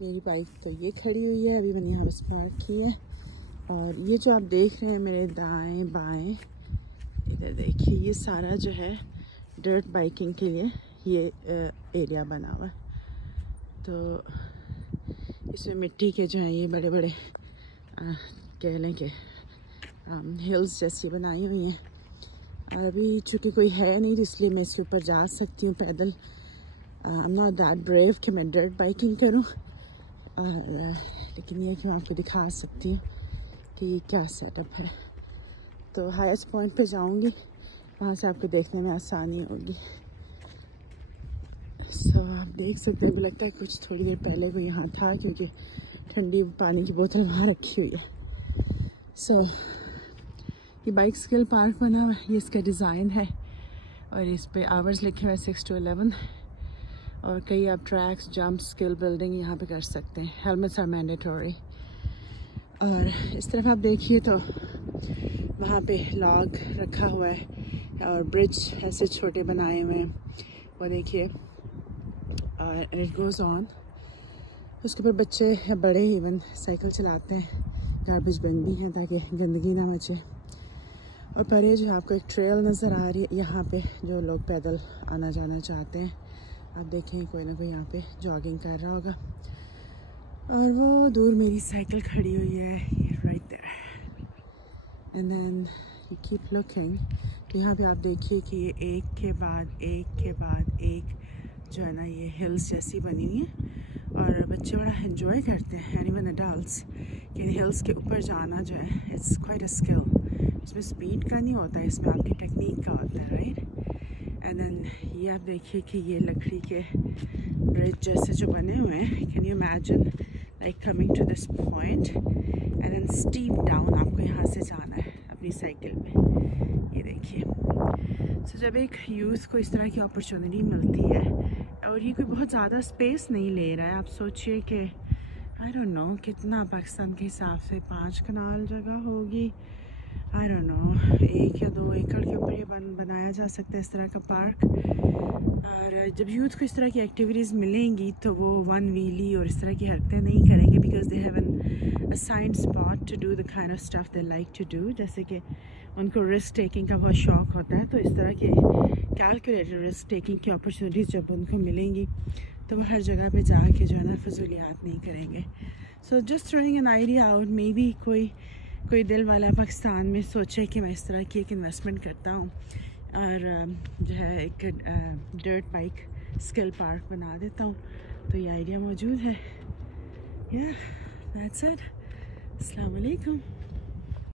मेरी बाइक तो ये खड़ी हुई है, अभी मैंने यहाँ बस पार्क की है। और ये जो आप देख रहे हैं मेरे दाएं बाएं, इधर देखिए, ये सारा जो है डर्ट बाइकिंग के लिए ये एरिया बना हुआ है। तो इसमें मिट्टी के जो हैं ये बड़े बड़े कह लें कि हिल्स जैसी बनाई हुई हैं। और अभी चूँकि कोई है नहीं तो इसलिए मैं इसके ऊपर जा सकती हूँ पैदल। I am not that brave कि मैं डर्ट बाइकिंग करूँ, और लेकिन ये कि मैं आपको दिखा सकती हूँ कि ये क्या सेटअप है। तो हाईएस्ट पॉइंट पे जाऊँगी, वहाँ से आपको देखने में आसानी होगी। सो आप देख सकते हैं, लगता है कुछ थोड़ी देर पहले कोई यहाँ था, क्योंकि ठंडी पानी की बोतल वहाँ रखी हुई है। सो ये बाइक स्किल पार्क बना हुआ है, ये इसका डिज़ाइन है और इस पे आवर्स लिखे हुए हैं 6 to 11। और कई आप ट्रैक्स, जंप, स्किल बिल्डिंग यहाँ पे कर सकते हैं। Helmets are mandatory. और इस तरफ आप देखिए तो वहाँ पे लॉग रखा हुआ है और ब्रिज ऐसे छोटे बनाए हुए हैं, वो देखिए। और इट गोज़ ऑन, उसके ऊपर बच्चे या बड़े इवन साइकिल चलाते हैं। गार्बेज बिन भी हैं ताकि गंदगी ना मचे। और परे जो आपको एक ट्रेल नज़र आ रही है, यहाँ पे जो लोग पैदल आना जाना चाहते हैं, आप देखें कोई ना कोई यहाँ पे जॉगिंग कर रहा होगा। और वो दूर मेरी साइकिल खड़ी हुई है, right there. And then you keep looking, तो यहाँ पे आप देखिए कि ये एक के बाद एक जो है ना ये हिल्स जैसी बनी हुई है। और बच्चे बड़ा एंजॉय करते हैं, इवन एडल्ट्स, कि हिल्स के ऊपर जाना जो है इट्स क्वाइट अ स्किल। इसमें स्पीड का नहीं होता है, इसमें आपकी टेक्निक का होता है, राइट। एंड देन ये आप देखिए कि ये लकड़ी के ब्रिज जैसे जो बने हुए हैं, can you imagine like coming to this point and then steep down, आपको यहाँ से जाना है अपनी साइकिल पे। ये देखिए। सो जब एक यूथ को इस तरह की अपॉर्चुनिटी मिलती है और ये कोई बहुत ज़्यादा स्पेस नहीं ले रहा है, आप सोचिए कि आई डोंट नो कितना पाकिस्तान के हिसाब से 5 कनाल जगह होगी, आई डोंट नो 1 या 2 एकड़ के ऊपर ये बनाया जा सकता है इस तरह का पार्क। और जब यूथ को इस तरह की एक्टिविटीज़ मिलेंगी तो वो वन व्हीली और इस तरह की हरकतें नहीं करेंगे, because they have an assigned spot to do the kind of stuff they like to do. जैसे कि उनको रिस्क टेकिंग का बहुत शौक़ होता है, तो इस तरह के कैलकुलेटेड रिस्क टेकिंग की अपॉर्चुनिटीज़ जब उनको मिलेंगी तो वो हर जगह पे जाके जो है ना फजूलियात नहीं करेंगे। So just throwing an idea out, may be कोई दिल वाला पाकिस्तान में सोचे कि मैं इस तरह की एक इन्वेस्टमेंट करता हूँ और जो है एक डर्ट बाइक स्किल पार्क बना देता हूँ। तो ये आइडिया मौजूद है। या दैट्स इट। अस्सलाम वालेकुम।